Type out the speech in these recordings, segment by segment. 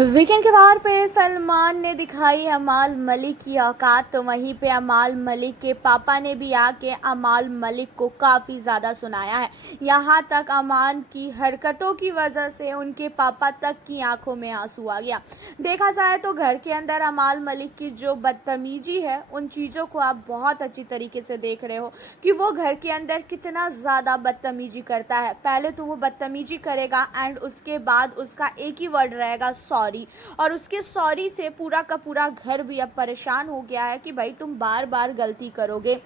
Weekend के वार पे सलमान ने दिखाई अमाल मलिक की औकात। तो वहीं पे अमाल मलिक के पापा ने भी आके अमाल मलिक को काफ़ी ज़्यादा सुनाया है। यहाँ तक अमान की हरकतों की वजह से उनके पापा तक की आंखों में आंसू आ गया। देखा जाए तो घर के अंदर अमाल मलिक की जो बदतमीजी है, उन चीज़ों को आप बहुत अच्छी तरीके से देख रहे हो कि वो घर के अंदर कितना ज़्यादा बदतमीजी करता है। पहले तो वो बदतमीजी करेगा एंड उसके बाद उसका एक ही वर्ड रहेगा, सॉरी। और उसके सॉरी से पूरा का पूरा घर भी अब परेशान हो गया है कि भाई तुम बार बार गलती करोगे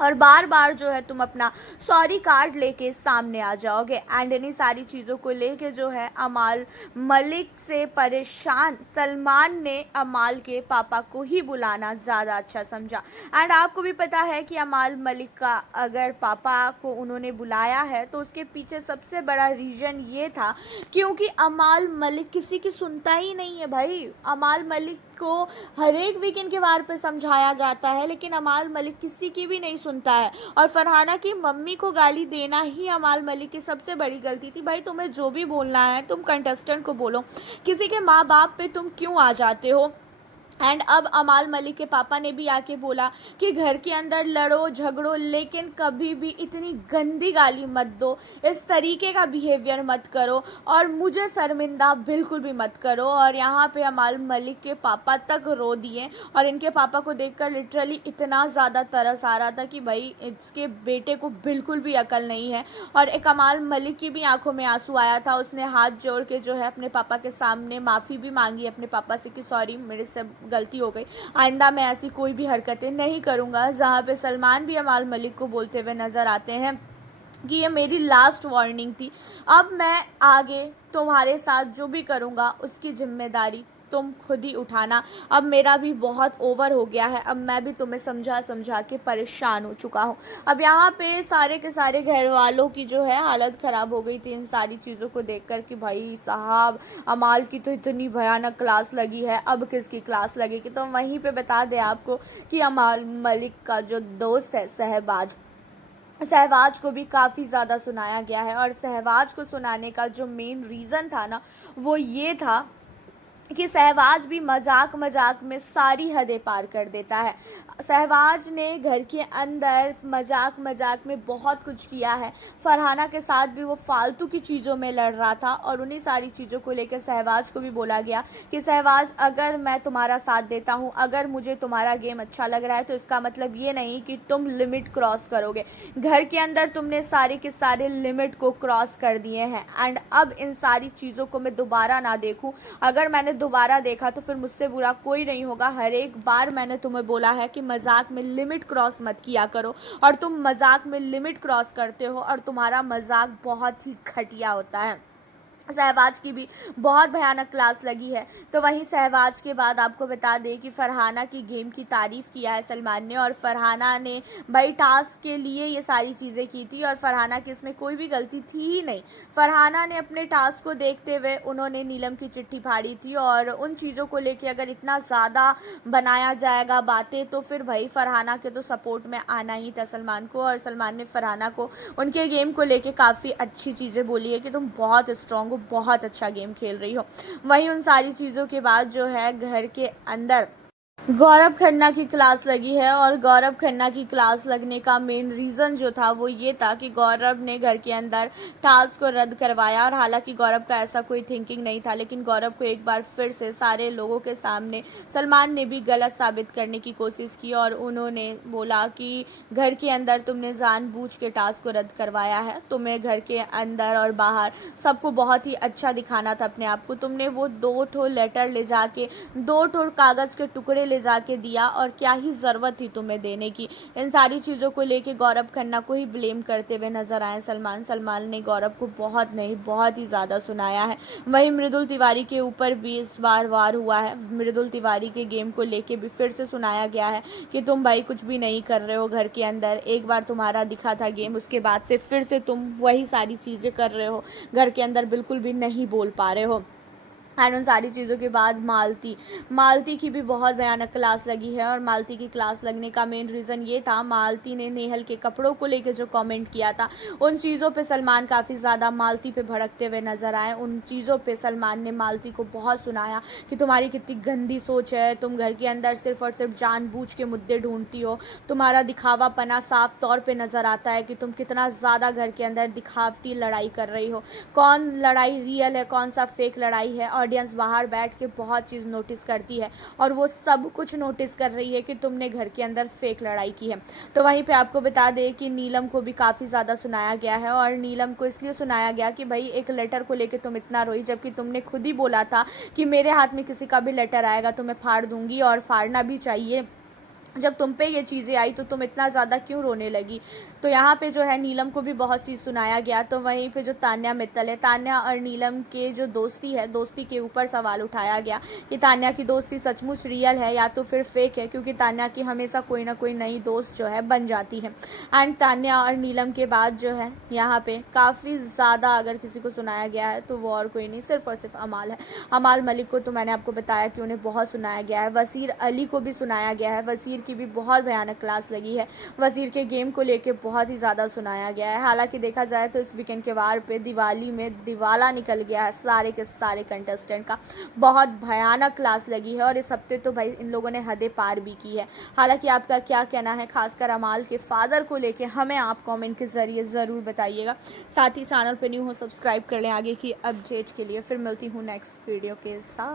और बार बार जो है तुम अपना सॉरी कार्ड लेके सामने आ जाओगे। एंड इन्हीं सारी चीज़ों को लेके जो है अमाल मलिक से परेशान सलमान ने अमाल के पापा को ही बुलाना ज़्यादा अच्छा समझा। एंड आपको भी पता है कि अमाल मलिक का अगर पापा को उन्होंने बुलाया है तो उसके पीछे सबसे बड़ा रीज़न ये था क्योंकि अमाल मलिक किसी की सुनता ही नहीं है भाई। अमाल मलिक को हर एक वीकेंड के वार पे समझाया जाता है लेकिन अमाल मलिक किसी की भी नहीं सुनता है। और फरहाना की मम्मी को गाली देना ही अमाल मलिक की सबसे बड़ी गलती थी। भाई तुम्हें जो भी बोलना है तुम कंटेस्टेंट को बोलो, किसी के माँ बाप पे तुम क्यों आ जाते हो। एंड अब अमाल मलिक के पापा ने भी आके बोला कि घर के अंदर लड़ो झगड़ो लेकिन कभी भी इतनी गंदी गाली मत दो, इस तरीके का बिहेवियर मत करो और मुझे शर्मिंदा बिल्कुल भी मत करो। और यहाँ पे अमाल मलिक के पापा तक रो दिए और इनके पापा को देखकर लिटरली इतना ज़्यादा तरस आ रहा था कि भाई इसके बेटे को बिल्कुल भी अकल नहीं है। और एक अमाल मलिक की भी आंखों में आंसू आया था, उसने हाथ जोड़ के जो है अपने पापा के सामने माफ़ी भी मांगी अपने पापा से कि सॉरी मेरे से गलती हो गई, आइंदा मैं ऐसी कोई भी हरकतें नहीं करूँगा। जहाँ पे सलमान भी अमाल मलिक को बोलते हुए नज़र आते हैं कि ये मेरी लास्ट वार्निंग थी, अब मैं आगे तुम्हारे साथ जो भी करूँगा उसकी जिम्मेदारी तुम खुद ही उठाना। अब मेरा भी बहुत ओवर हो गया है, अब मैं भी तुम्हें समझा समझा के परेशान हो चुका हूँ। अब यहाँ पे सारे के सारे घर वालों की जो है हालत ख़राब हो गई थी इन सारी चीज़ों को देखकर कि भाई साहब अमाल की तो इतनी भयानक क्लास लगी है, अब किसकी क्लास लगेगी। तो वहीं पे बता दें आपको कि अमाल मलिक का जो दोस्त है सहवाज को भी काफ़ी ज़्यादा सुनाया गया है। और सहवाज को सुनाने का जो मेन रीज़न था ना, वो ये था कि सहवाज भी मजाक मजाक में सारी हदें पार कर देता है। सहवाज ने घर के अंदर मजाक मजाक में बहुत कुछ किया है। फरहाना के साथ भी वो फालतू की चीज़ों में लड़ रहा था और उन्हीं सारी चीज़ों को लेकर सहवाज को भी बोला गया कि सहवाज अगर मैं तुम्हारा साथ देता हूँ, अगर मुझे तुम्हारा गेम अच्छा लग रहा है तो इसका मतलब ये नहीं कि तुम लिमिट क्रॉस करोगे। घर के अंदर तुमने सारे के सारे लिमिट को क्रॉस कर दिए हैं एंड अब इन सारी चीज़ों को मैं दोबारा ना देखूँ। अगर मैंने दोबारा देखा तो फिर मुझसे बुरा कोई नहीं होगा। हर एक बार मैंने तुम्हें बोला है कि मजाक में लिमिट क्रॉस मत किया करो और तुम मजाक में लिमिट क्रॉस करते हो और तुम्हारा मजाक बहुत ही घटिया होता है। सहवाज की भी बहुत भयानक क्लास लगी है। तो वहीं सहवाज के बाद आपको बता दें कि फरहाना की गेम की तारीफ़ किया है सलमान ने। और फरहाना ने भाई टास्क के लिए ये सारी चीज़ें की थी और फरहाना की इसमें कोई भी गलती थी ही नहीं। फरहाना ने अपने टास्क को देखते हुए उन्होंने नीलम की चिट्ठी फाड़ी थी और उन चीज़ों को लेके अगर इतना ज़्यादा बनाया जाएगा बातें तो फिर भाई फरहाना के तो सपोर्ट में आना ही था सलमान को। और सलमान ने फरहाना को उनके गेम को लेके काफ़ी अच्छी चीज़ें बोली है कि तुम बहुत स्ट्रॉन्ग हो, बहुत अच्छा गेम खेल रही हो। वहीं उन सारी चीज़ों के बाद जो है घर के अंदर गौरव खन्ना की क्लास लगी है। और गौरव खन्ना की क्लास लगने का मेन रीज़न जो था वो ये था कि गौरव ने घर के अंदर टास्क को रद्द करवाया। और हालांकि गौरव का ऐसा कोई थिंकिंग नहीं था लेकिन गौरव को एक बार फिर से सारे लोगों के सामने सलमान ने भी गलत साबित करने की कोशिश की और उन्होंने बोला कि घर के अंदर तुमने जानबूझ के टास्क को रद्द करवाया है, तुम्हें घर के अंदर और बाहर सबको बहुत ही अच्छा दिखाना था अपने आप को। तुमने वो 2 ठो लेटर ले जाके 2 ठो कागज़ के टुकड़े ले जाके दिया और क्या ही ज़रूरत थी तुम्हें देने की। इन सारी चीज़ों को लेके गौरव खन्ना को ही ब्लेम करते हुए नजर आए सलमान। सलमान ने गौरव को बहुत नहीं बहुत ही ज़्यादा सुनाया है। वहीं मृदुल तिवारी के ऊपर भी इस बार वार हुआ है। मृदुल तिवारी के गेम को लेके भी फिर से सुनाया गया है कि तुम भाई कुछ भी नहीं कर रहे हो घर के अंदर। एक बार तुम्हारा दिखा था गेम, उसके बाद से फिर से तुम वही सारी चीज़ें कर रहे हो, घर के अंदर बिल्कुल भी नहीं बोल पा रहे हो। एंड उन सारी चीज़ों के बाद मालती की भी बहुत भयानक क्लास लगी है। और मालती की क्लास लगने का मेन रीज़न ये था, मालती ने नेहल के कपड़ों को लेकर जो कमेंट किया था, उन चीज़ों पे सलमान काफ़ी ज़्यादा मालती पे भड़कते हुए नज़र आए। उन चीज़ों पे सलमान ने मालती को बहुत सुनाया कि तुम्हारी कितनी गंदी सोच है, तुम घर के अंदर सिर्फ और सिर्फ जानबूझ के मुद्दे ढूंढती हो, तुम्हारा दिखावापना साफ तौर पे नज़र आता है कि तुम कितना ज़्यादा घर के अंदर दिखावटी लड़ाई कर रही हो। कौन लड़ाई रियल है, कौन सा फेक लड़ाई है, ऑडियंस बाहर बैठ के बहुत चीज़ नोटिस करती है और वो सब कुछ नोटिस कर रही है कि तुमने घर के अंदर फेक लड़ाई की है। तो वहीं पे आपको बता दें कि नीलम को भी काफ़ी ज़्यादा सुनाया गया है। और नीलम को इसलिए सुनाया गया कि भाई एक लेटर को लेकर तुम इतना रोई, जबकि तुमने खुद ही बोला था कि मेरे हाथ में किसी का भी लेटर आएगा तो मैं फाड़ दूंगी, और फाड़ना भी चाहिए। जब तुम पे ये चीज़ें आई तो तुम इतना ज़्यादा क्यों रोने लगी। तो यहाँ पे जो है नीलम को भी बहुत चीज़ सुनाया गया। तो वहीं पे जो तान्या मित्तल है, तान्या और नीलम के जो दोस्ती है, दोस्ती के ऊपर सवाल उठाया गया कि तान्या की दोस्ती सचमुच रियल है या तो फिर फेक है, क्योंकि तान्या की हमेशा कोई ना कोई नई दोस्त जो है बन जाती है। एंड तान्या और नीलम के बाद जो है यहाँ पे काफ़ी ज़्यादा अगर किसी को सुनाया गया है तो वो और कोई नहीं, सिर्फ और सिर्फ अमाल है। अमाल मलिक को तो मैंने आपको बताया कि उन्हें बहुत सुनाया गया है। वसीर अली को भी सुनाया गया है। वसीर की भी बहुत भयानक क्लास लगी है। वसीर के गेम को लेके बहुत ही ज़्यादा सुनाया गया है। हालांकि देखा जाए तो इस वीकेंड के वार पे दिवाली में दिवाला निकल गया है सारे के सारे कंटेस्टेंट का। बहुत भयानक क्लास लगी है और इस हफ्ते तो भाई इन लोगों ने हदें पार भी की है। हालांकि आपका क्या कहना है खासकर अमाल के फादर को लेके, हमें आप कमेंट के ज़रिए ज़रूर बताइएगा। साथ ही चैनल पर न्यू हो सब्सक्राइब कर लें आगे की अपडेट के लिए। फिर मिलती हूँ नेक्स्ट वीडियो के साथ।